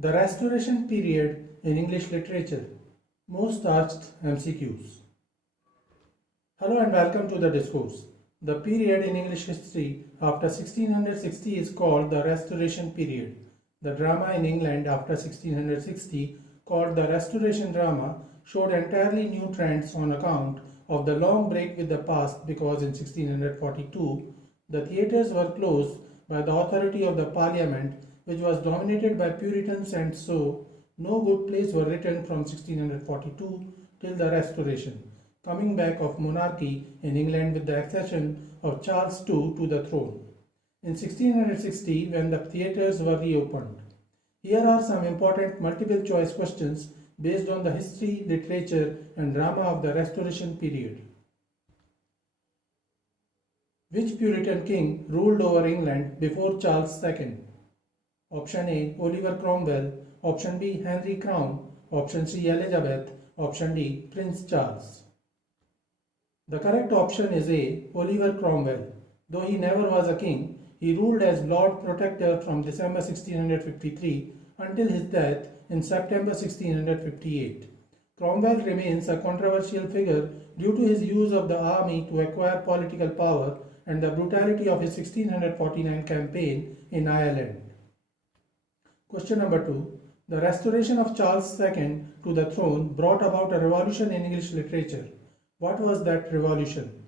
The Restoration period in English literature. Most asked MCQs. Hello and welcome to the Discourse. The period in English history after 1660 is called the Restoration period. The drama in England after 1660, called the Restoration drama, showed entirely new trends on account of the long break with the past because in 1642 the theatres were closed by the authority of the Parliament, which was dominated by Puritans, and so no good plays were written from 1642 till the Restoration, coming back of monarchy in England with the accession of Charles II to the throne. In 1660, when the theatres were reopened. Here are some important multiple choice questions based on the history, literature and drama of the Restoration period. Which Puritan king ruled over England before Charles II? Option A, Oliver Cromwell. Option B, Henry Crown. Option C, Elizabeth. Option D, Prince Charles. The correct option is A, Oliver Cromwell. Though he never was a king, he ruled as Lord Protector from December 1653 until his death in September 1658. Cromwell remains a controversial figure due to his use of the army to acquire political power and the brutality of his 1649 campaign in Ireland. Question number 2. The restoration of Charles II to the throne brought about a revolution in English literature. What was that revolution?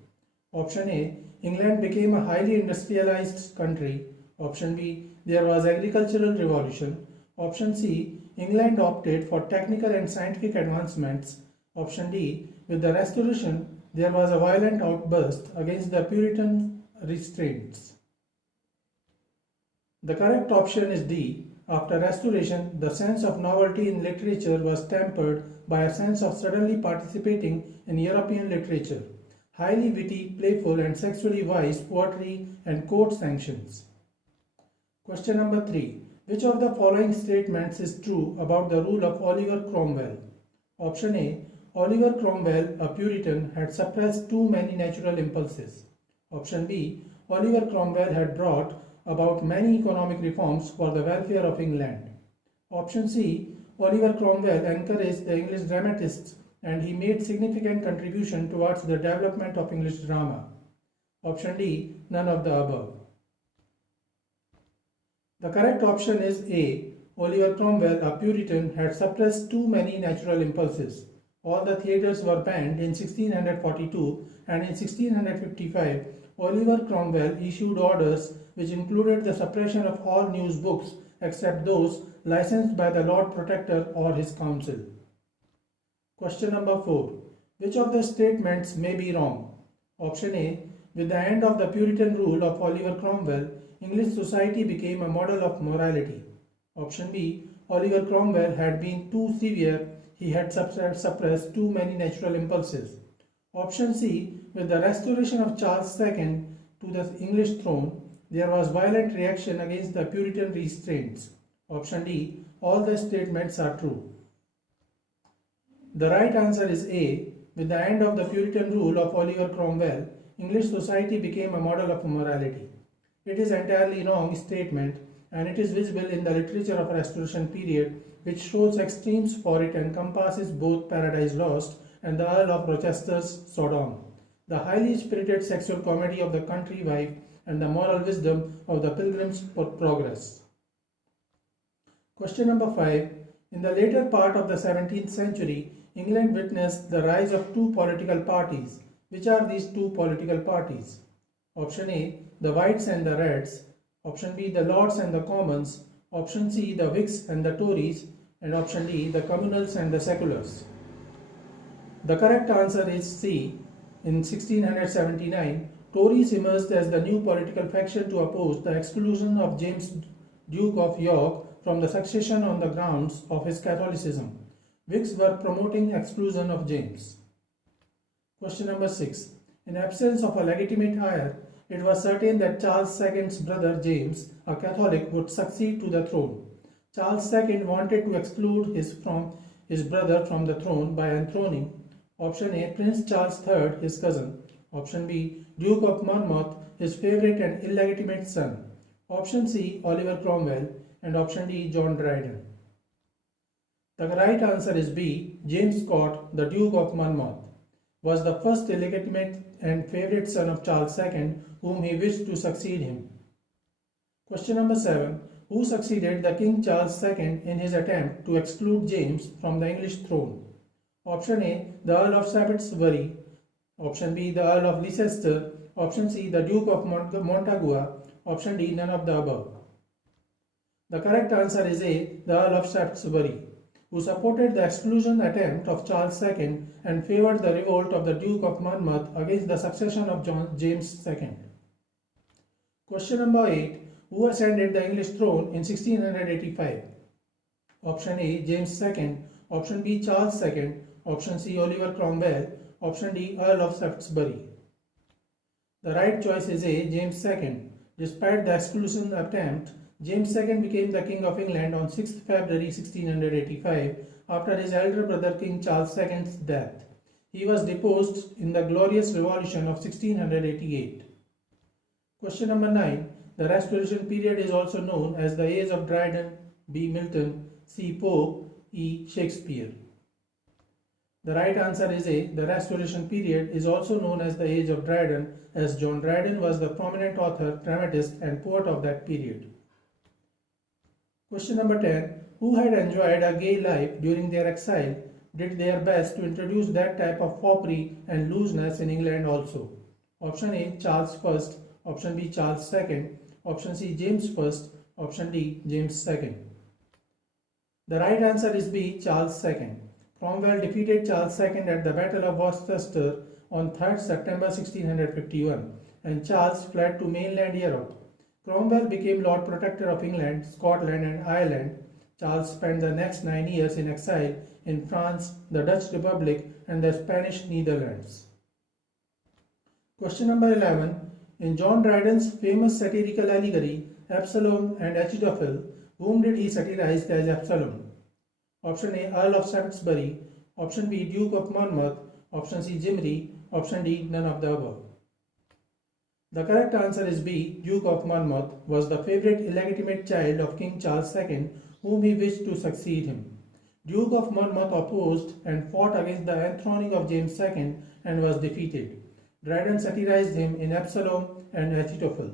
Option A, England became a highly industrialized country. Option B, there was agricultural revolution. Option C, England opted for technical and scientific advancements. Option D, with the Restoration, there was a violent outburst against the Puritan restraints. The correct option is D. After Restoration, the sense of novelty in literature was tempered by a sense of suddenly participating in European literature, highly witty, playful and sexually wise poetry and court sanctions. Question number 3. Which of the following statements is true about the rule of Oliver Cromwell? Option A. Oliver Cromwell, a Puritan, had suppressed too many natural impulses. Option B. Oliver Cromwell had brought about many economic reforms for the welfare of England. Option C. Oliver Cromwell encouraged the English dramatists and he made significant contribution towards the development of English drama. Option D. None of the above. The correct option is A. Oliver Cromwell, a Puritan, had suppressed too many natural impulses. All the theatres were banned in 1642 and in 1655 Oliver Cromwell issued orders which included the suppression of all news books except those licensed by the Lord Protector or his council. Question number 4. Which of the statements may be wrong? Option A. With the end of the Puritan rule of Oliver Cromwell, English society became a model of morality. Option B. Oliver Cromwell had been too severe, he had suppressed too many natural impulses. Option C. With the restoration of Charles II to the English throne, there was violent reaction against the Puritan restraints. Option D. All the statements are true. The right answer is A. With the end of the Puritan rule of Oliver Cromwell, English society became a model of morality. It is entirely wrong statement and it is visible in the literature of Restoration period, which shows extremes for it encompasses both Paradise Lost and the Earl of Rochester's Sodom, the highly spirited sexual comedy of the country wife and the moral wisdom of the Pilgrim's Progress. Question number 5. In the later part of the 17th century, England witnessed the rise of two political parties. Which are these two political parties? Option A, the Whites and the Reds. Option B, the Lords and the Commons. Option C, the Whigs and the Tories. And option D, the Communals and the Seculars. The correct answer is C. In 1679, Tories emerged as the new political faction to oppose the exclusion of James, Duke of York, from the succession on the grounds of his Catholicism. Whigs were promoting exclusion of James. Question number 6. In absence of a legitimate heir, it was certain that Charles II's brother James, a Catholic, would succeed to the throne. Charles II wanted to exclude his brother from the throne by enthroning option A, Prince Charles III, his cousin. Option B, Duke of Monmouth, his favorite and illegitimate son. Option C, Oliver Cromwell. And option D, John Dryden. The right answer is B. James Scott, the Duke of Monmouth, was the first illegitimate and favorite son of Charles II, whom he wished to succeed him. Question number 7. Who succeeded the King Charles II in his attempt to exclude James from the English throne? Option A. The Earl of Shaftesbury. Option B. The Earl of Leicester. Option C. The Duke of Montague. Option D. None of the above. The correct answer is A. The Earl of Shaftesbury, who supported the exclusion attempt of Charles II and favoured the revolt of the Duke of Monmouth against the succession of James II. Question number 8. Who ascended the English throne in 1685? Option A. James II. Option B. Charles II. Option C. Oliver Cromwell. Option D. Earl of Shaftesbury. The right choice is A. James II. Despite the exclusion attempt, James II became the King of England on 6th February 1685 after his elder brother King Charles II's death. He was deposed in the Glorious Revolution of 1688. Question number 9. The Restoration period is also known as the Age of Dryden, B. Milton, C. Pope, E. Shakespeare. The right answer is A. The Restoration period is also known as the Age of Dryden, as John Dryden was the prominent author, dramatist and poet of that period. Question number 10. Who had enjoyed a gay life during their exile did their best to introduce that type of foppery and looseness in England also? Option A. Charles I. Option B. Charles II. Option C. James I. Option D. James II. The right answer is B. Charles II. Cromwell defeated Charles II at the Battle of Worcester on 3rd September 1651 and Charles fled to mainland Europe. Cromwell became Lord Protector of England, Scotland and Ireland. Charles spent the next 9 years in exile in France, the Dutch Republic and the Spanish Netherlands. Question number 11. In John Dryden's famous satirical allegory, Absalom and Achitophel, whom did he satirize as Absalom? Option A. Earl of Shaftesbury. Option B. Duke of Monmouth. Option C. Jimry. Option D. None of the above. The correct answer is B. Duke of Monmouth was the favourite illegitimate child of King Charles II, whom he wished to succeed him. Duke of Monmouth opposed and fought against the enthroning of James II and was defeated. Dryden satirized him in Absalom and Achitophel.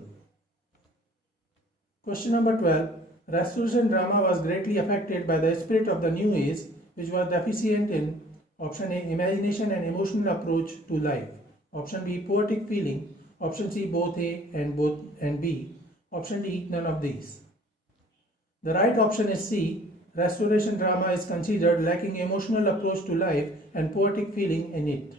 Question number 12. Restoration drama was greatly affected by the spirit of the New Age, which was deficient in Option A. Imagination and emotional approach to life. Option B. Poetic feeling. Option C. Both A and B. Option D. None of these. The right option is C. Restoration drama is considered lacking emotional approach to life and poetic feeling in it.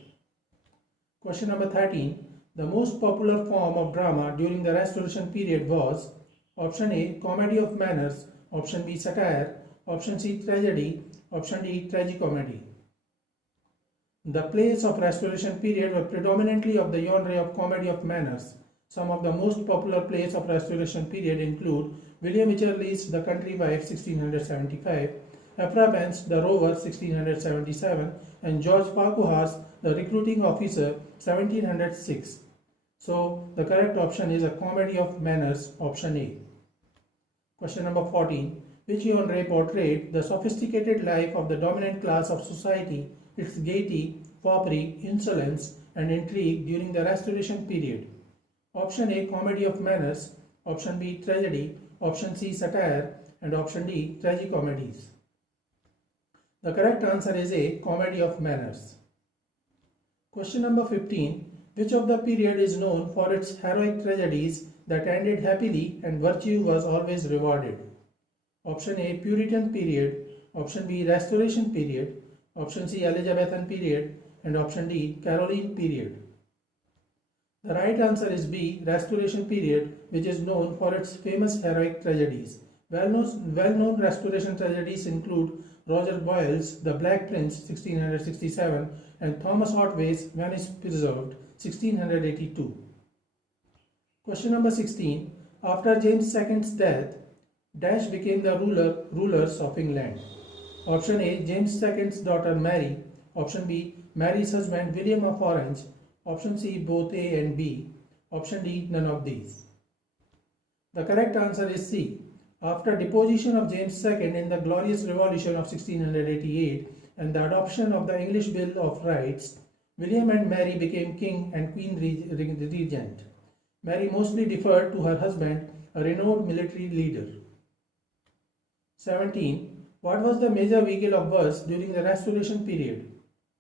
Question number 13. The most popular form of drama during the Restoration period was Option A. Comedy of manners. Option B. Satire. Option C. Tragedy. Option D. Tragicomedy. The plays of Restoration period were predominantly of the genre of comedy of manners. Some of the most popular plays of Restoration period include William Wycherley's The Country Wife 1675, Ephra Behns' The Rover 1677 and George Farquhar's The Recruiting Officer 1706. So the correct option is a comedy of manners, option A. Question number 14. Which genre portrayed the sophisticated life of the dominant class of society, its gaiety, foppery, insolence and intrigue during the Restoration period? Option A. Comedy of manners. Option B. Tragedy. Option C. Satire and option D. Tragicomedies. The correct answer is A. Comedy of manners. Question number 15. Which of the period is known for its heroic tragedies that ended happily and virtue was always rewarded? Option A. Puritan period. Option B. Restoration period. Option C. Elizabethan period and option D. Caroline period. The right answer is B. Restoration period, which is known for its famous heroic tragedies. Well-known Restoration tragedies include Roger Boyle's The Black Prince 1667 and Thomas Otway's Venice Preserved 1682. Question number 16. After James II's death, Dash became the rulers of England. Option A. James II's daughter Mary. Option B. Mary's husband William of Orange. Option C. Both A and B. Option D. None of these. The correct answer is C. After deposition of James II in the Glorious Revolution of 1688 and the adoption of the English Bill of Rights, William and Mary became king and queen regent. Mary mostly deferred to her husband, a renowned military leader. 17. What was the major vehicle of verse during the Restoration period?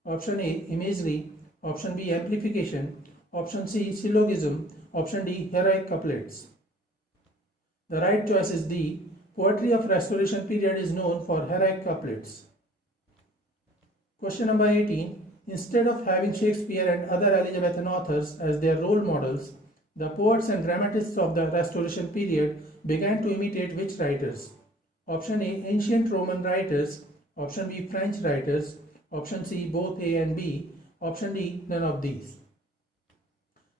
Option A, imagery. Option B, amplification. Option C, syllogism. Option D, heroic couplets. The right choice is D. Poetry of Restoration period is known for heroic couplets. Question number 18. Instead of having Shakespeare and other Elizabethan authors as their role models, the poets and dramatists of the Restoration period began to imitate which writers? Option A, ancient Roman writers. Option B, French writers. Option C, both A and B. Option D, none of these.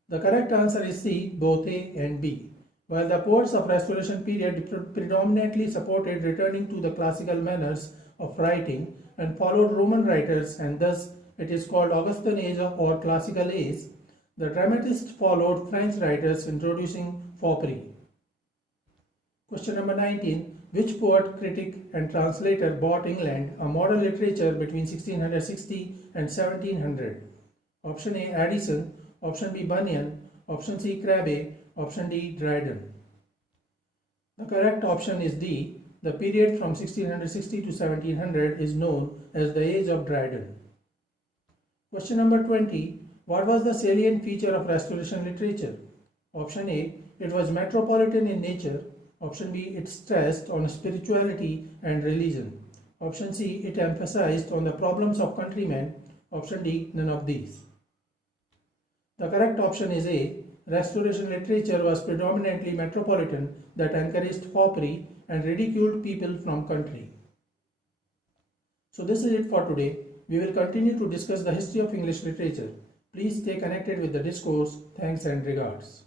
The correct answer is C, both A and B. While the poets of Restoration period predominantly supported returning to the classical manners of writing and followed Roman writers, and thus it is called Augustan Age or Classical Age, the dramatists followed French writers introducing foppery. Question number 19. Which poet, critic and translator brought England a modern literature between 1660 and 1700? Option A, Addison. Option B, Bunyan. Option C, Crabbe. Option D, Dryden. The correct option is D. The period from 1660 to 1700 is known as the Age of Dryden. Question number 20. What was the salient feature of Restoration literature? Option A, it was metropolitan in nature. Option B, it stressed on spirituality and religion. Option C, it emphasized on the problems of countrymen. Option D, none of these. The correct option is A. Restoration literature was predominantly metropolitan that encouraged foppery and ridiculed people from country. So this is it for today. We will continue to discuss the history of English literature. Please stay connected with the discourse. Thanks and regards.